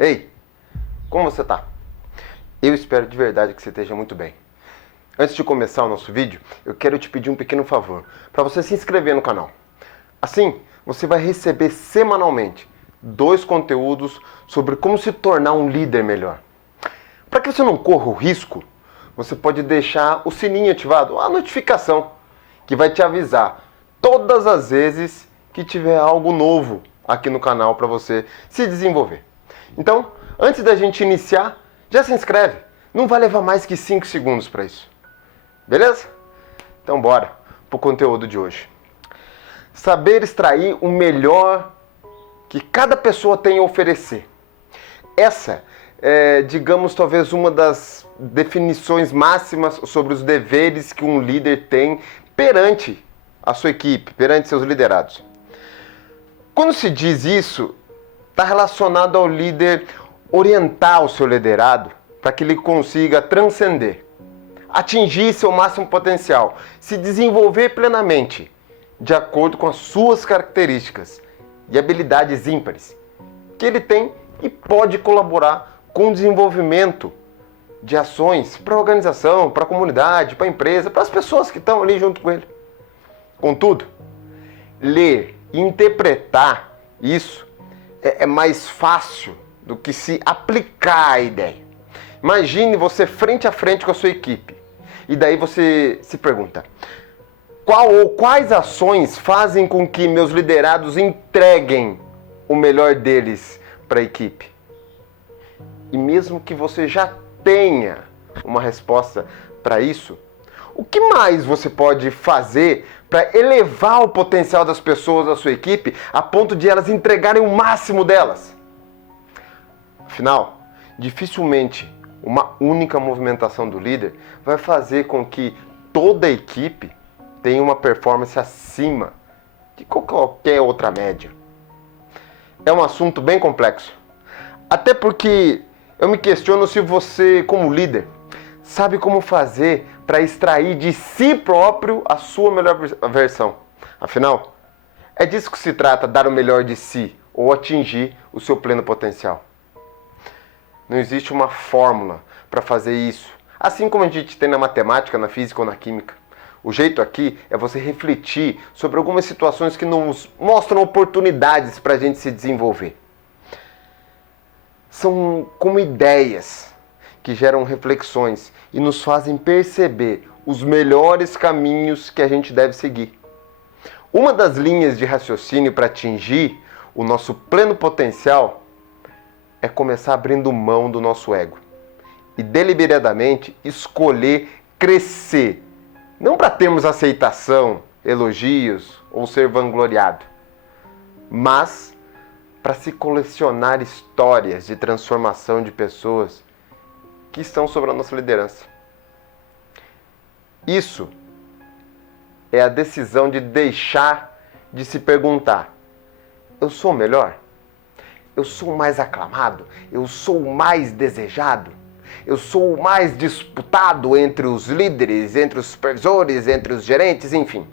Ei, como você tá? Eu espero de verdade que você esteja muito bem. Antes de começar o nosso vídeo, eu quero te pedir um pequeno favor, para você se inscrever no canal. Assim, você vai receber semanalmente 2 conteúdos sobre como se tornar um líder melhor. Para que você não corra o risco, você pode deixar o sininho ativado, a notificação, que vai te avisar todas as vezes que tiver algo novo aqui no canal para você se desenvolver. Então, antes da gente iniciar, já se inscreve. Não vai levar mais que 5 segundos para isso. Beleza? Então bora pro conteúdo de hoje. Saber extrair o melhor que cada pessoa tem a oferecer. Essa é, digamos, talvez uma das definições máximas sobre os deveres que um líder tem perante a sua equipe, perante seus liderados. Quando se diz isso, está relacionado ao líder orientar o seu liderado para que ele consiga transcender, atingir seu máximo potencial, se desenvolver plenamente, de acordo com as suas características e habilidades ímpares, que ele tem e pode colaborar com o desenvolvimento de ações para a organização, para a comunidade, para a empresa, para as pessoas que estão ali junto com ele. Contudo, ler e interpretar isso é mais fácil do que se aplicar a ideia. Imagine você frente a frente com a sua equipe e daí você se pergunta: qual ou quais ações fazem com que meus liderados entreguem o melhor deles para a equipe? E mesmo que você já tenha uma resposta para isso, o que mais você pode fazer para elevar o potencial das pessoas da sua equipe a ponto de elas entregarem o máximo delas? Afinal, dificilmente uma única movimentação do líder vai fazer com que toda a equipe tenha uma performance acima de qualquer outra média. É um assunto bem complexo. Até porque eu me questiono se você, como líder, sabe como fazer para extrair de si próprio a sua melhor versão. Afinal, é disso que se trata, dar o melhor de si ou atingir o seu pleno potencial. Não existe uma fórmula para fazer isso, assim como a gente tem na matemática, na física ou na química. O jeito aqui é você refletir sobre algumas situações que nos mostram oportunidades para a gente se desenvolver. São como ideias que geram reflexões e nos fazem perceber os melhores caminhos que a gente deve seguir. Uma das linhas de raciocínio para atingir o nosso pleno potencial é começar abrindo mão do nosso ego e deliberadamente escolher crescer, não para termos aceitação, elogios ou ser vangloriado, mas para se colecionar histórias de transformação de pessoas que estão sob a nossa liderança. Isso é a decisão de deixar de se perguntar: eu sou o melhor? Eu sou o mais aclamado? Eu sou o mais desejado? Eu sou o mais disputado entre os líderes, entre os supervisores, entre os gerentes, enfim.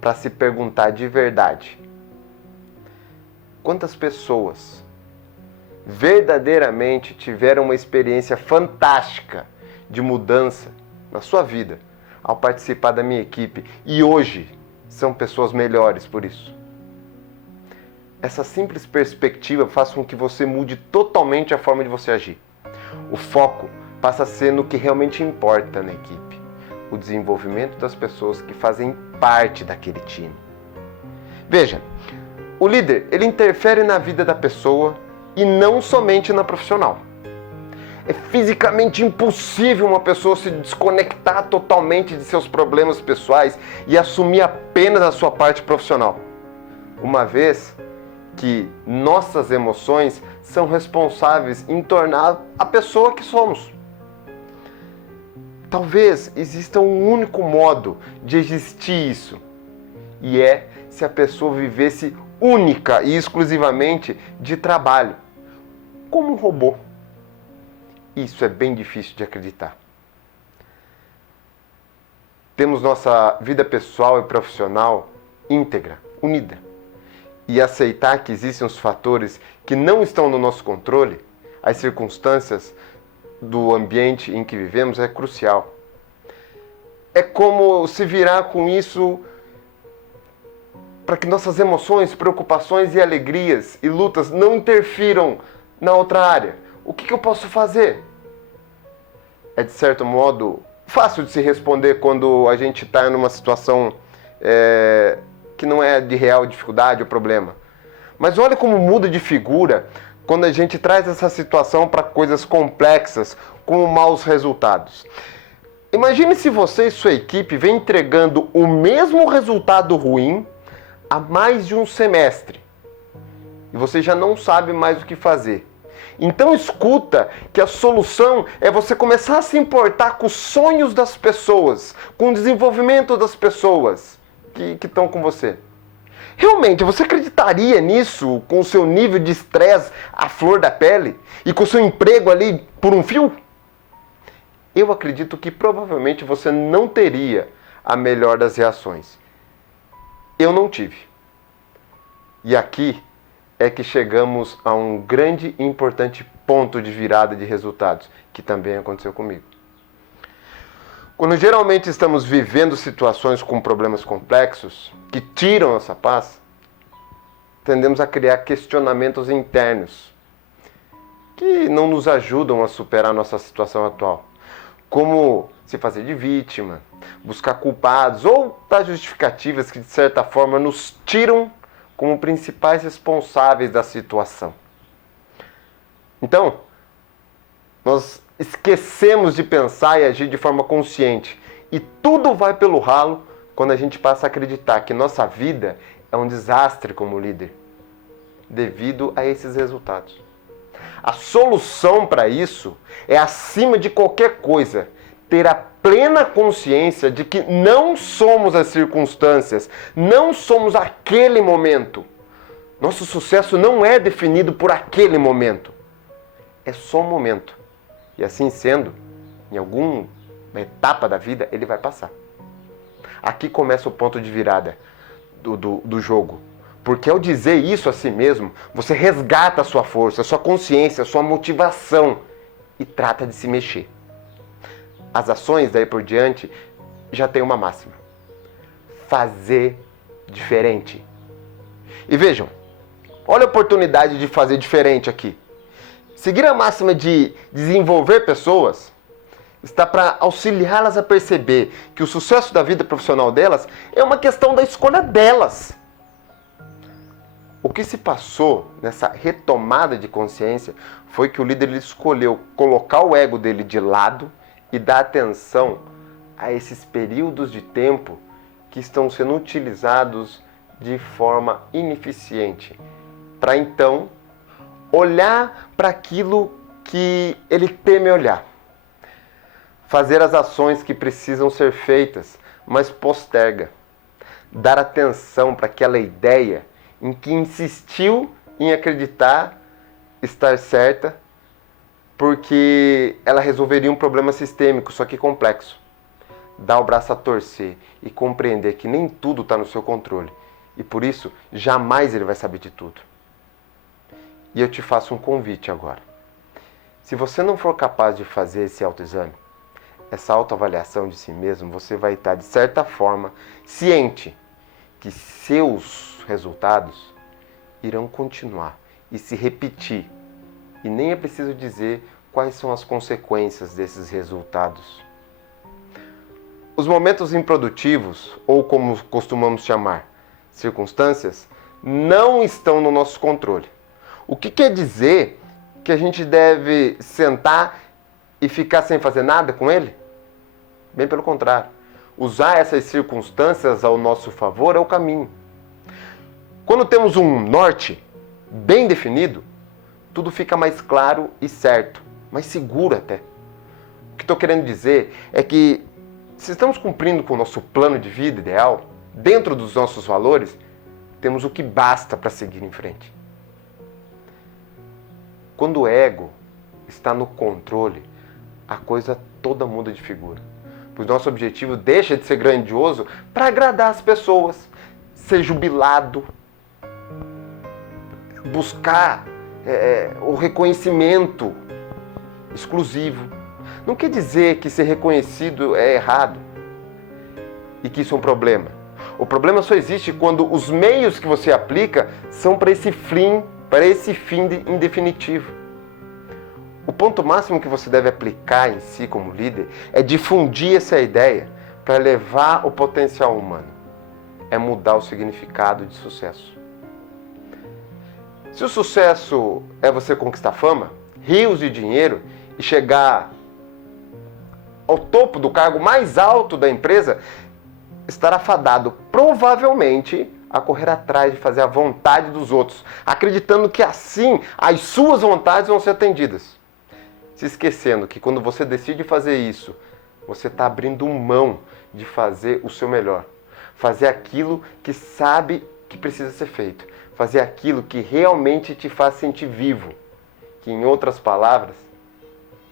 Para se perguntar de verdade: quantas pessoas verdadeiramente tiveram uma experiência fantástica de mudança na sua vida ao participar da minha equipe e hoje são pessoas melhores por isso? Essa simples perspectiva faz com que você mude totalmente a forma de você agir. O foco passa a ser no que realmente importa na equipe: o desenvolvimento das pessoas que fazem parte daquele time. Veja, o líder, ele interfere na vida da pessoa e não somente na profissional. É fisicamente impossível uma pessoa se desconectar totalmente de seus problemas pessoais e assumir apenas a sua parte profissional, uma vez que nossas emoções são responsáveis em tornar a pessoa que somos. Talvez exista um único modo de existir isso, e é se a pessoa vivesse única e exclusivamente de trabalho, como um robô. Isso é bem difícil de acreditar. Temos nossa vida pessoal e profissional íntegra, unida. e aceitar que existem os fatores que não estão no nosso controle, as circunstâncias do ambiente em que vivemos, é crucial. É como se virar com isso para que nossas emoções, preocupações e alegrias e lutas não interfiram na outra área. O que eu posso fazer? É, de certo modo, fácil de se responder quando a gente está numa situação que não é de real dificuldade ou problema. Mas olha como muda de figura quando a gente traz essa situação para coisas complexas, com maus resultados. Imagine se você e sua equipe vem entregando o mesmo resultado ruim há mais de um semestre e você já não sabe mais o que fazer. Então escuta que a solução é você começar a se importar com os sonhos das pessoas, com o desenvolvimento das pessoas que estão com você. Realmente, você acreditaria nisso com o seu nível de estresse à flor da pele e com o seu emprego ali por um fio? Eu acredito que provavelmente você não teria a melhor das reações. Eu não tive. E aqui é que chegamos a um grande e importante ponto de virada de resultados, que também aconteceu comigo. Quando geralmente estamos vivendo situações com problemas complexos, que tiram nossa paz, tendemos a criar questionamentos internos, que não nos ajudam a superar nossa situação atual. Como se fazer de vítima, buscar culpados ou dar justificativas que de certa forma nos tiram como principais responsáveis da situação. Então, nós esquecemos de pensar e agir de forma consciente. E tudo vai pelo ralo quando a gente passa a acreditar que nossa vida é um desastre como líder, devido a esses resultados. A solução para isso é, acima de qualquer coisa, ter a plena consciência de que não somos as circunstâncias, não somos aquele momento. Nosso sucesso não é definido por aquele momento. É só um momento. E assim sendo, em alguma etapa da vida, ele vai passar. Aqui começa o ponto de virada do jogo. Porque ao dizer isso a si mesmo, você resgata a sua força, a sua consciência, a sua motivação e trata de se mexer. As ações daí por diante já tem uma máxima: fazer diferente. E vejam, olha a oportunidade de fazer diferente aqui. Seguir a máxima de desenvolver pessoas está para auxiliá-las a perceber que o sucesso da vida profissional delas é uma questão da escolha delas. O que se passou nessa retomada de consciência foi que o líder escolheu colocar o ego dele de lado e dar atenção a esses períodos de tempo que estão sendo utilizados de forma ineficiente, para então olhar para aquilo que ele teme olhar. Fazer as ações que precisam ser feitas, mas posterga. Dar atenção para aquela ideia em que insistiu em acreditar estar certa, porque ela resolveria um problema sistêmico, só que complexo. Dar o braço a torcer e compreender que nem tudo está no seu controle. E por isso, jamais ele vai saber de tudo. E eu te faço um convite agora. Se você não for capaz de fazer esse autoexame, essa autoavaliação de si mesmo, você vai estar, de certa forma, ciente que seus resultados irão continuar e se repetir. E nem é preciso dizer quais são as consequências desses resultados. Os momentos improdutivos, ou como costumamos chamar, circunstâncias, não estão no nosso controle. O que quer dizer que a gente deve sentar e ficar sem fazer nada com ele? Bem pelo contrário. Usar essas circunstâncias ao nosso favor é o caminho. Quando temos um norte bem definido, tudo fica mais claro e certo, mais seguro até. O que estou querendo dizer é que, se estamos cumprindo com o nosso plano de vida ideal, dentro dos nossos valores, temos o que basta para seguir em frente. Quando o ego está no controle, a coisa toda muda de figura. Pois nosso objetivo deixa de ser grandioso para agradar as pessoas, ser jubilado, buscar o reconhecimento exclusivo. Não quer dizer que ser reconhecido é errado e que isso é um problema. O problema só existe quando os meios que você aplica são para esse fim em definitivo. O ponto máximo que você deve aplicar em si como líder é difundir essa ideia para elevar o potencial humano. É mudar o significado de sucesso. Se o sucesso é você conquistar fama, rios de dinheiro e chegar ao topo do cargo mais alto da empresa, estará fadado provavelmente a correr atrás de fazer a vontade dos outros, acreditando que assim as suas vontades vão ser atendidas. Se esquecendo que quando você decide fazer isso, você está abrindo mão de fazer o seu melhor. Fazer aquilo que sabe que precisa ser feito. Fazer aquilo que realmente te faz sentir vivo. Que, em outras palavras,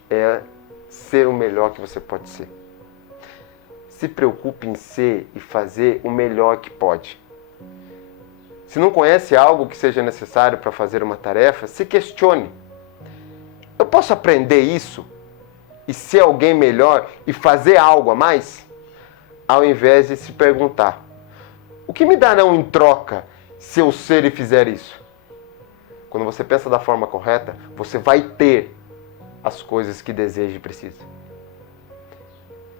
é ser o melhor que você pode ser. Se preocupe em ser e fazer o melhor que pode. Se não conhece algo que seja necessário para fazer uma tarefa, se questione. Eu posso aprender isso e ser alguém melhor e fazer algo a mais? Ao invés de se perguntar, o que me darão em troca se eu ser e fizer isso? Quando você pensa da forma correta, você vai ter as coisas que deseja e precisa.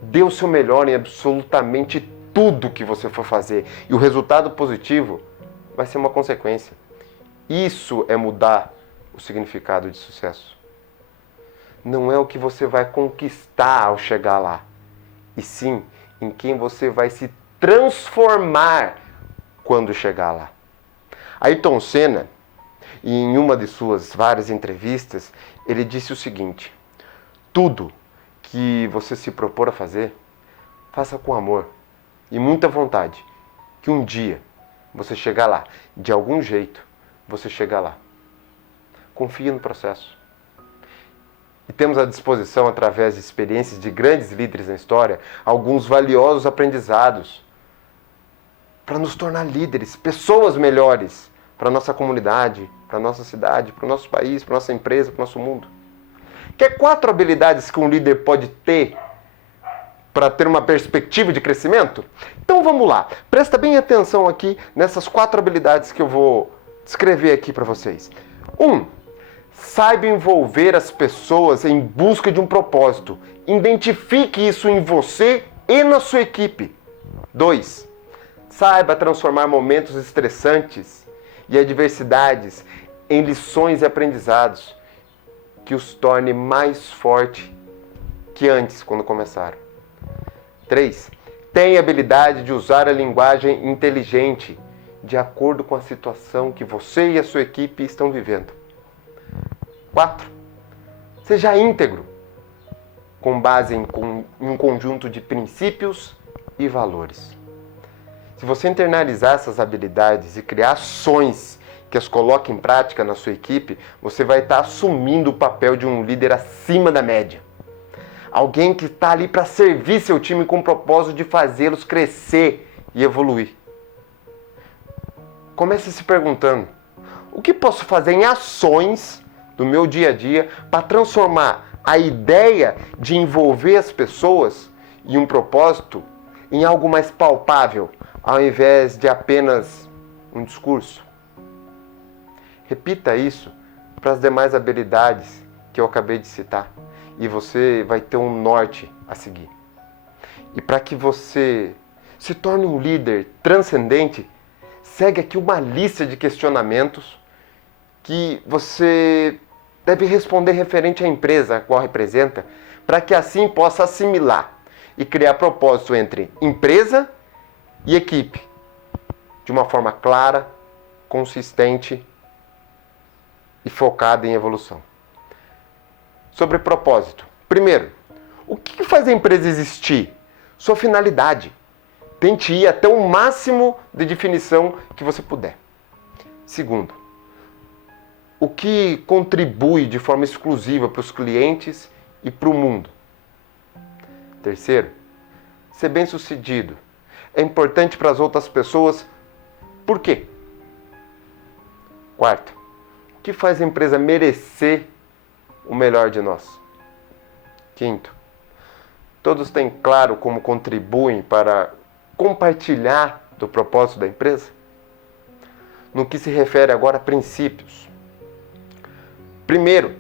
Dê o seu melhor em absolutamente tudo que você for fazer e o resultado positivo vai ser uma consequência. Isso é mudar o significado de sucesso. Não é o que você vai conquistar ao chegar lá, e sim em quem você vai se transformar quando chegar lá. Ayrton Senna, em uma de suas várias entrevistas, ele disse o seguinte: tudo que você se propor a fazer, faça com amor e muita vontade, que um dia você chegar lá. De algum jeito, você chegar lá. Confie no processo. E temos à disposição, através de experiências de grandes líderes na história, alguns valiosos aprendizados para nos tornar líderes, pessoas melhores para a nossa comunidade, para a nossa cidade, para o nosso país, para a nossa empresa, para o nosso mundo. Quer 4 habilidades que um líder pode ter para ter uma perspectiva de crescimento? Então vamos lá, presta bem atenção aqui nessas 4 habilidades que eu vou descrever aqui para vocês. 1. Saiba envolver as pessoas em busca de um propósito. Identifique isso em você e na sua equipe. 2. Saiba transformar momentos estressantes e adversidades em lições e aprendizados que os torne mais forte que antes, quando começaram. 3. Tenha a habilidade de usar a linguagem inteligente de acordo com a situação que você e a sua equipe estão vivendo. 4. Seja íntegro, com base em um conjunto de princípios e valores. Se você internalizar essas habilidades e criar ações que as coloque em prática na sua equipe, você vai estar assumindo o papel de um líder acima da média. Alguém que está ali para servir seu time com o propósito de fazê-los crescer e evoluir. Comece se perguntando, o que posso fazer em ações do meu dia a dia para transformar a ideia de envolver as pessoas em um propósito em algo mais palpável, ao invés de apenas um discurso? Repita isso para as demais habilidades que eu acabei de citar e você vai ter um norte a seguir. E para que você se torne um líder transcendente, segue aqui uma lista de questionamentos que você deve responder referente à empresa a qual representa, para que assim possa assimilar e criar propósito entre empresa e equipe, de uma forma clara, consistente e focada em evolução. Sobre propósito. Primeiro, o que faz a empresa existir? Sua finalidade. Tente ir até o máximo de definição que você puder. Segundo, o que contribui de forma exclusiva para os clientes e para o mundo? Terceiro, ser bem-sucedido. É importante para as outras pessoas. Por quê? Quarto, que faz a empresa merecer o melhor de nós? Quinto, todos têm claro como contribuem para compartilhar do propósito da empresa? No que se refere agora a princípios. Primeiro,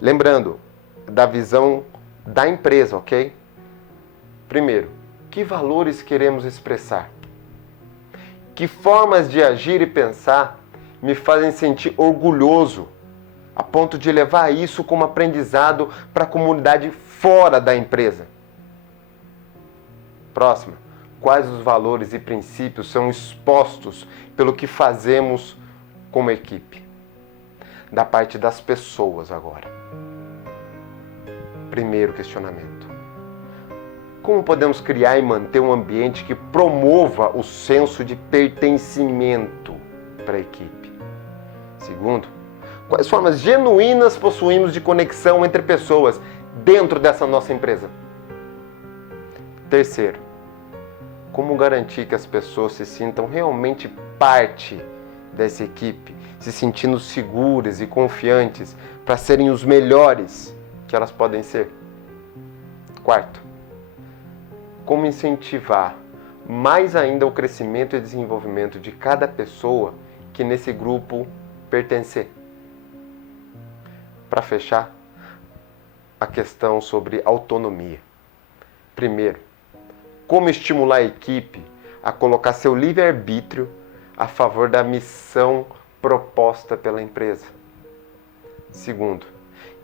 lembrando da visão da empresa, ok? Primeiro, que valores queremos expressar? Que formas de agir e pensar me fazem sentir orgulhoso, a ponto de levar isso como aprendizado para a comunidade fora da empresa? Próxima, quais os valores e princípios são expostos pelo que fazemos como equipe? Da parte das pessoas agora. Primeiro questionamento: como podemos criar e manter um ambiente que promova o senso de pertencimento para a equipe? Segundo, quais formas genuínas possuímos de conexão entre pessoas dentro dessa nossa empresa? Terceiro, como garantir que as pessoas se sintam realmente parte dessa equipe, se sentindo seguras e confiantes para serem os melhores que elas podem ser? Quarto, como incentivar mais ainda o crescimento e desenvolvimento de cada pessoa que nesse grupo pertencer? Para fechar, a questão sobre autonomia. Primeiro, como estimular a equipe a colocar seu livre-arbítrio a favor da missão proposta pela empresa? Segundo,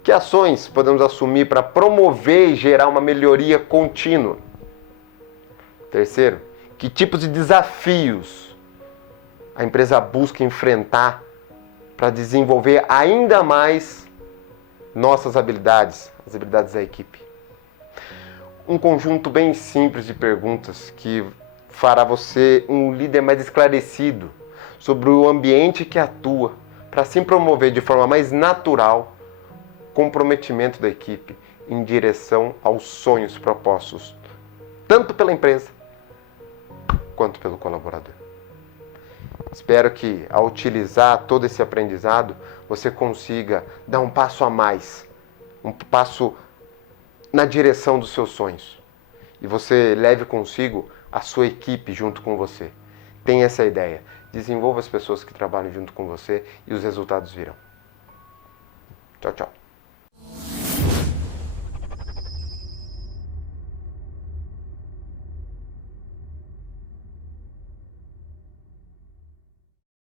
que ações podemos assumir para promover e gerar uma melhoria contínua? Terceiro, que tipos de desafios a empresa busca enfrentar para desenvolver ainda mais nossas habilidades, as habilidades da equipe? Um conjunto bem simples de perguntas que fará você um líder mais esclarecido sobre o ambiente que atua, para assim promover de forma mais natural o comprometimento da equipe em direção aos sonhos propostos, tanto pela empresa quanto pelo colaborador. Espero que, ao utilizar todo esse aprendizado, você consiga dar um passo a mais, um passo na direção dos seus sonhos. E você leve consigo a sua equipe junto com você. Tenha essa ideia. Desenvolva as pessoas que trabalham junto com você e os resultados virão. Tchau, tchau.